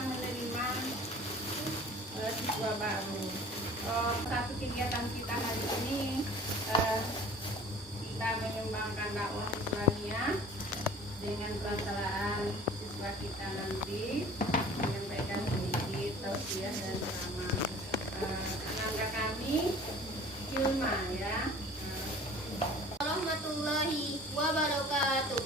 sedang menerima siswa baru. Satu kegiatan kita hari ini kita menyumbangkan dakwah Islamiyah dengan pelaksanaan siswa kita nanti menyampaikan sedikit tausiah dan ceramah. Tenaga kami Hilma ya. Warahmatullahi wabarakatuh.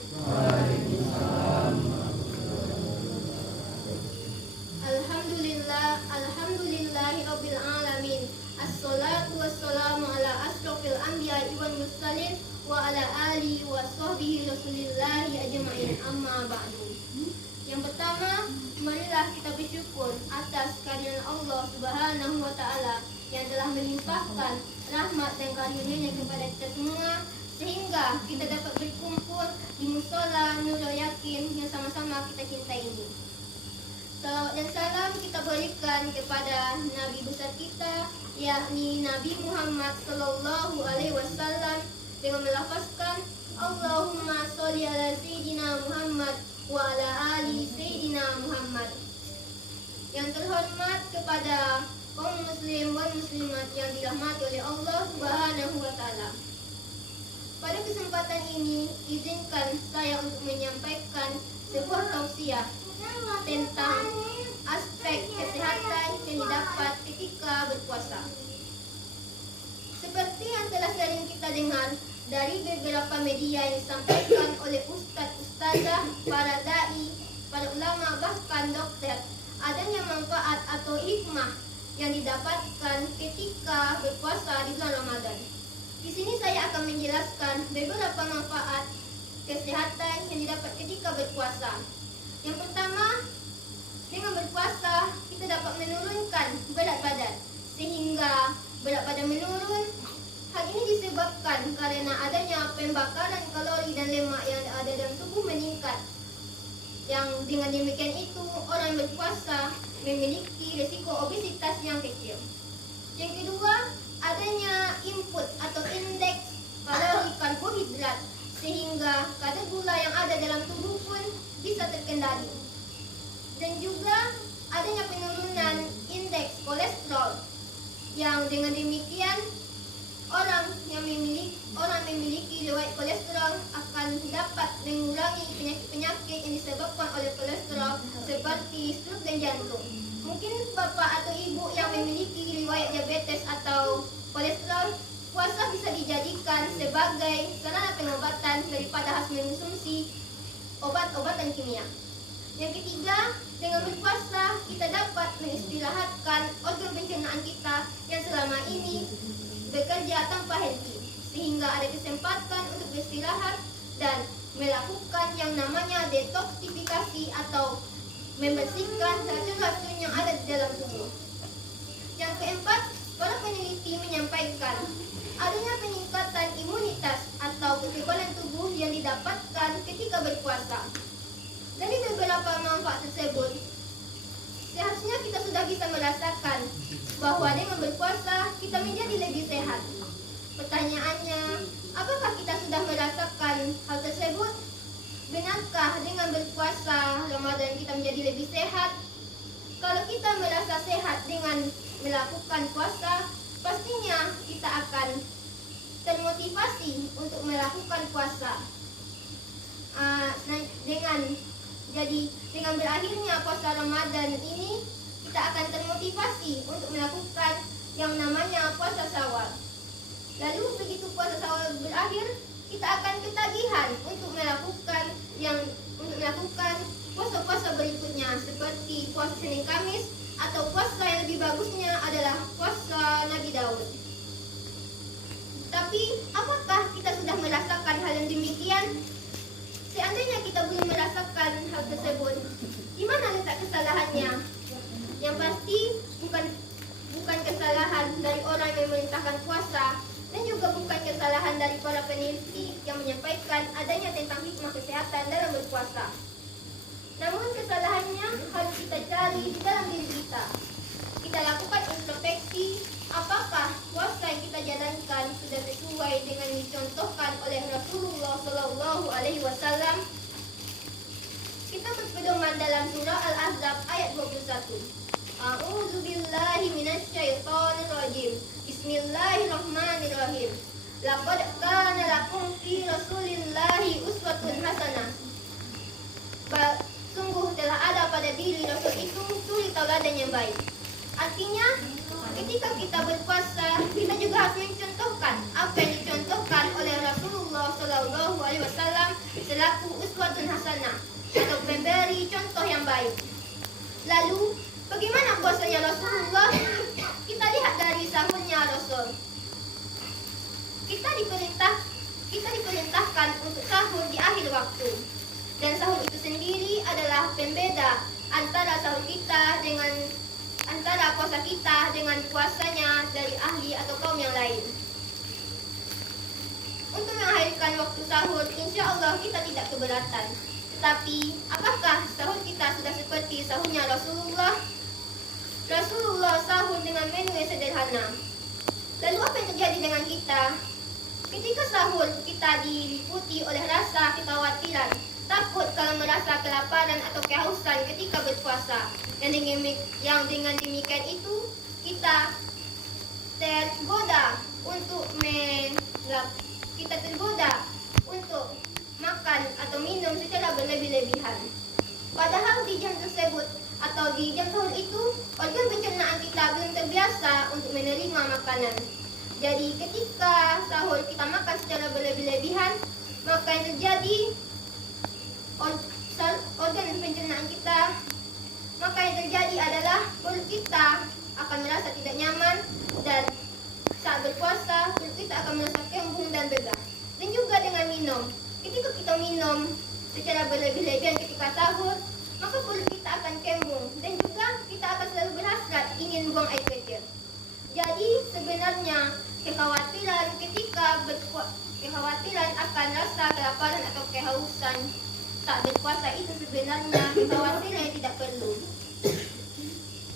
Alhamdulillahi rabbil alamin. Assalatu wassalamu ala asrofil anbiya'i wal mursalin wa ala alihi wa sahbihi rasulillahi ajma'in, amma ba'du. Yang pertama, marilah kita bersyukur atas kehadiran Allah Subhanahu wa taala yang telah melimpahkan rahmat dan karunia-Nya kepada kita semua, sehingga kita dapat berkumpul di musola Nurul Yakin yang sama-sama kita cintai ini. Salawat dan salam kita berikan kepada Nabi besar kita, yakni Nabi Muhammad Sallallahu Alaihi Wasallam, dengan melafazkan Allahumma sholli ala Sayyidina Muhammad wa ala ali Sayyidina Muhammad. Yang terhormat kepada kaum muslim wal muslimat yang dirahmati oleh Allah Subhanahu wa taala. Pada kesempatan ini, izinkan saya untuk menyampaikan sebuah tausiah tentang aspek kesehatan yang didapat ketika berpuasa. Seperti yang telah sering kita dengar dari beberapa media yang disampaikan oleh ustaz-ustazah, para dai, para ulama, bahkan dokter, adanya manfaat atau hikmah yang didapatkan ketika berpuasa di bulan Ramadan. Di sini saya akan menjelaskan beberapa manfaat kesehatan yang didapat ketika berpuasa. Yang pertama, dengan berpuasa kita dapat menurunkan berat badan, sehingga berat badan menurun. Hal ini disebabkan karena adanya pembakaran kalori dan lemak yang ada dalam tubuh meningkat. Yang dengan demikian itu, orang yang berpuasa memiliki risiko obesitas yang kecil. Yang kedua, adanya input atau indeks kalori karbohidrat, sehingga kadar gula yang ada dalam tubuh pun bisa terkendali. Dan juga adanya penurunan indeks kolesterol, yang dengan demikian orang memiliki riwayat kolesterol akan dapat mengurangi penyakit-penyakit yang disebabkan oleh kolesterol seperti stroke dan jantung. Mungkin bapak atau ibu yang memiliki riwayat diabetes atau kolesterol, puasa bisa dijadikan sebagai sarana pengobatan daripada harus mengonsumsi obat-obatan kimia. Yang ketiga, dengan berpuasa kita dapat mengistirahatkan organ pencernaan kita yang selama ini bekerja tanpa henti, sehingga ada kesempatan untuk beristirahat dan melakukan yang namanya detoksifikasi atau membersihkan racun-racun yang ada di dalam tubuh. Yang keempat, para peneliti menyampaikan adanya peningkatan imunitas atau kekebalan tubuh yang didapatkan ketika berpuasa. Dari beberapa manfaat tersebut, seharusnya kita sudah bisa merasakan bahwa dengan berpuasa kita menjadi lebih sehat. Pertanyaannya, apakah kita sudah merasakan hal tersebut? Benarkah dengan berpuasa Ramadan kita menjadi lebih sehat? Kalau kita merasa sehat dengan melakukan puasa, pastinya kita akan termotivasi untuk melakukan puasa. Dengan berakhirnya puasa Ramadan ini, kita akan termotivasi untuk melakukan yang namanya puasa Syawal. Lalu begitu puasa Syawal berakhir, kita akan ketagihan untuk melakukan puasa-puasa berikutnya, seperti puasa Senin Kamis, atau puasa yang lebih bagusnya adalah puasa Nabi Daud. Tapi apakah kita sudah merasakan hal yang demikian? Seandainya kita belum merasakan hal tersebut, di mana letak kesalahannya? Yang pasti bukan kesalahan dari orang yang memerintahkan puasa, dan juga bukan kesalahan dari para peneliti yang menyampaikan adanya tentang hikmah kesehatan dalam berpuasa. Namun kesalahannya harus kita cari di dalam diri kita. Kita lakukan introspeksi, apakah puasa yang kita jalankan sudah sesuai dengan yang dicontohkan oleh Rasulullah Shallallahu Alaihi Wasallam. Kita berpedoman dalam surah Al-Ahzab ayat 21. A'udzu billahi minasyaitonir rajim. Bismillahirrahmanirrahim. Laqad kana lakum fi Rasulillahi uswatun hasanah. Sungguh telah ada pada diri Rasul itu suri tauladan yang baik. Artinya, ketika kita berpuasa, kita juga harus mencontohkan apa yang dicontohkan oleh Rasulullah Shallallahu Alaihi Wasallam selaku uswatun hasanah atau memberi contoh yang baik. Lalu, bagaimana puasanya Rasulullah? Kita lihat dari sahurnya Rasul. Kita diperintahkan untuk sahur di akhir waktu. Dan sahur itu sendiri adalah pembeda antara puasa kita dengan puasanya dari ahli atau kaum yang lain. Untuk mengakhirkan waktu sahur, insya Allah kita tidak keberatan. Tetapi, apakah sahur kita sudah seperti sahurnya Rasulullah? Rasulullah sahur dengan menu yang sederhana. Lalu apa yang terjadi dengan kita? Ketika sahur, kita diliputi oleh rasa kekhawatiran, takut kalau merasa kelaparan atau kehausan ketika berpuasa. Yang dengan demikian itu, kita tergoda untuk makan atau minum secara berlebih-lebihan. Padahal di jam tersebut atau di jam sahur itu, organ pencernaan kita belum terbiasa untuk menerima makanan. Jadi ketika sahur kita makan secara berlebih-lebihan, maka yang terjadi organ pencernaan kita, maka yang terjadi adalah perut kita akan merasa tidak nyaman, dan saat berpuasa perut kita akan merasa kembung dan begah. Dan juga dengan minum, ketika kita minum secara berlebih-lebihan ketika sahur, maka perut kita akan kembung dan juga kita akan selalu berhasrat ingin buang air kecil. Jadi sebenarnya kekhawatiran akan rasa kelaparan atau kehausan saat berpuasa itu sebenarnya kekhawatiran yang tidak perlu.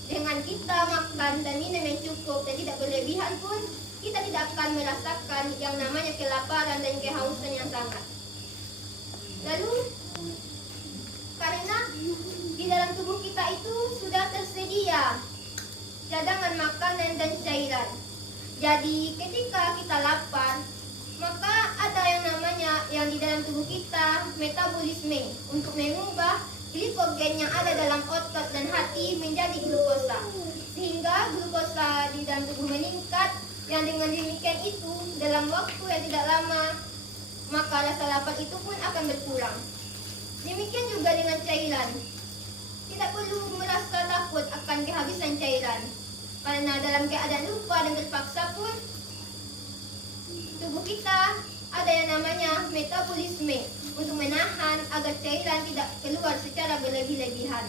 Dengan kita makan dan minum yang cukup dan tidak berlebihan pun, kita tidak akan merasakan yang namanya kelaparan dan kehausan yang sangat. Lalu, karena di dalam tubuh kita itu sudah tersedia cadangan makanan dan cairan. Jadi ketika kita lapar, maka ada yang namanya yang di dalam tubuh kita metabolisme untuk mengubah glikogen yang ada dalam otot dan hati menjadi glukosa, sehingga glukosa di dalam tubuh meningkat. Yang dengan demikian itu dalam waktu yang tidak lama, maka rasa lapar itu pun akan berkurang. Demikian juga dengan cairan. Tidak perlu merasa takut akan kehabisan cairan, karena dalam keadaan lupa dan terpaksa pun tubuh kita ada yang namanya metabolisme untuk menahan agar cairan tidak keluar secara berlebih-lebihan.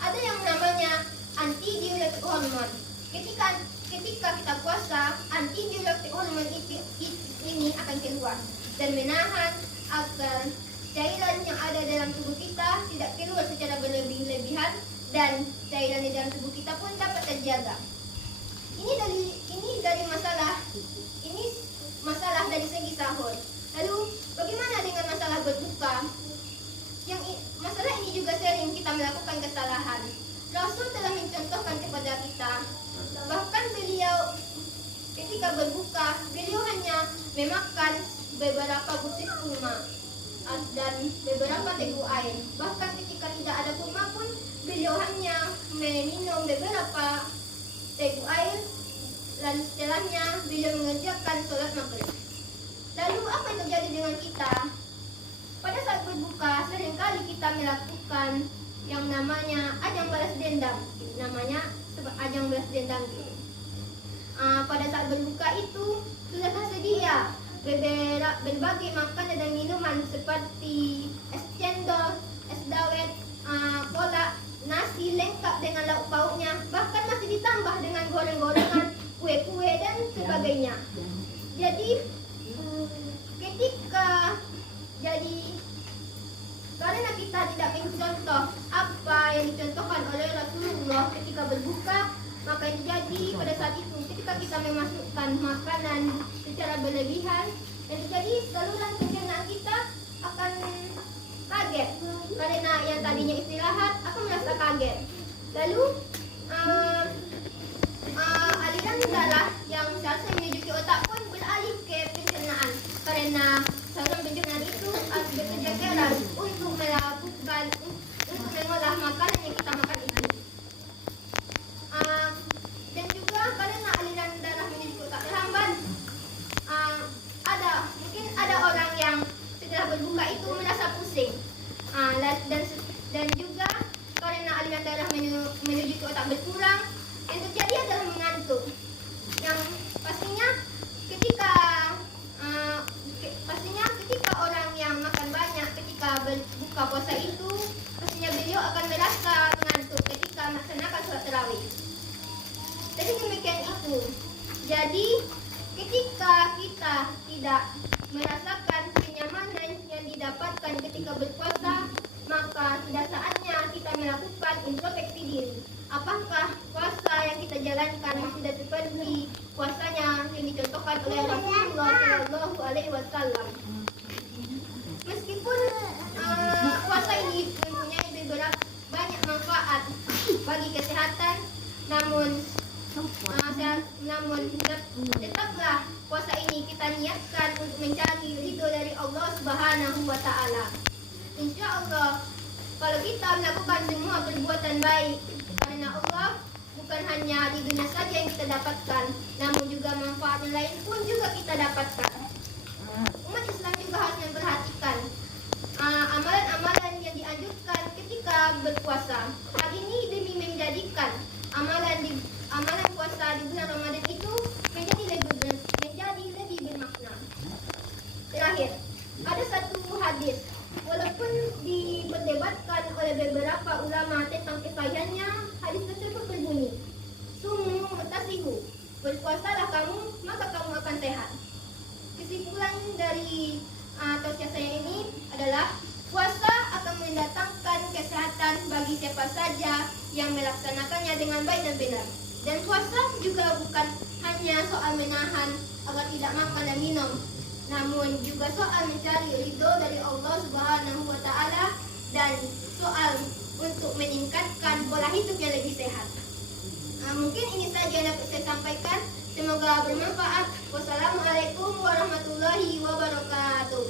Ada yang namanya antidiuretik hormon. Ketika kita puasa, antidiuretik hormon ini akan keluar dan menahan agar cairan yang ada dalam tubuh kita tidak keluar secara berlebih-lebihan, dan cairan di dalam tubuh kita pun dapat terjaga. Ini dari masalah dari segi sahur. Lalu bagaimana dengan masalah berbuka? Masalah ini juga sering kita melakukan kesalahan. Rasul telah mencontohkan kepada kita, bahkan beliau ketika berbuka, beliau hanya memakan beberapa butir kurma dan beberapa teguk air. Bahkan ketika tidak ada kurma pun, beliau hanya meminum beberapa teguk air. Lalu setelahnya beliau mengerjakan sholat maghrib. Lalu apa yang terjadi dengan kita? Pada saat berbuka, seringkali kita melakukan yang namanya ajang balas dendam. Ajang balas dendam. Pada saat berbuka itu sudah tersedia berbagai makanan dan minuman seperti es cendol, es dawet, kolak, nasi lengkap dengan lauk pauknya, bahkan masih ditambah dengan goreng-gorengan, kue-kue dan sebagainya. Jadi karena kita tidak mencontoh apa yang dicontohkan oleh Rasulullah ketika berbuka, maka yang terjadi pada saat itu ketika kita memasukkan makanan secara berlebihan, yang terjadi saluran pencernaan kita akan kaget, karena yang tadinya istirahat akan merasa kaget. Lalu aliran darah yang seharusnya menuju ke otak pun beralih ke pencernaan karena saluran pencernaan itu harus bekerja keras untuk mengolah makanan yang kita makan itu. Dan juga karena aliran darah menuju ke otak terhambat, mungkin ada orang yang setelah berbuka itu merasa pusing. Dan juga karena aliran darah menuju ke otak berkurang, yang terjadi adalah mengantuk. Yang pastinya ketika orang yang makan banyak ketika berbuka puasa itu, pastinya beliau akan merasa mengantuk ketika melaksanakan sholat tarawih. Jadi demikian itu. Jadi ketika kita tidak merasakan kenyamanan yang didapatkan ketika berpuasa, maka sudah saatnya kita melakukan introspeksi diri. Apakah puasa yang kita jalankan sudah seperti puasanya yang dicontohkan oleh Rasulullah Shallallahu Alaihi Wasallam? Meskipun puasa ini mempunyai beberapa banyak manfaat bagi kesehatan, namun tetaplah puasa ini kita niatkan untuk mencari ridho dari Allah Subhanahu wa Ta'ala. Insya Allah, kalau kita melakukan semua perbuatan baik karena Allah, bukan hanya di dunia saja yang kita dapatkan, namun juga manfaat lain pun juga kita dapatkan. Umat Islam juga harus memperhatikan amalan-amalan yang dianjurkan ketika berpuasa. Hal ini demi menjadikan amalan puasa di bulan Ramadan itu menjadi lebih bermakna. Terakhir, ada satu hadis, walaupun diperdebatkan oleh beberapa ulama tentang kesahihannya, hadis tersebut berbunyi, "Sumu mutasihu, berpuasalah kamu, maka kamu akan sehat." Kesimpulan dari tausiah saya ini adalah puasa akan mendatangkan kesehatan bagi siapa saja yang melaksanakannya dengan baik dan benar. Dan puasa juga bukan hanya soal menahan agar tidak makan dan minum, namun juga soal mencari ridho dari Allah Subhanahu wa Ta'ala dan soal untuk meningkatkan pola hidup yang lebih sehat. Mungkin ini saja yang dapat saya sampaikan. Semoga bermanfaat. Wassalamualaikum warahmatullahi wabarakatuh.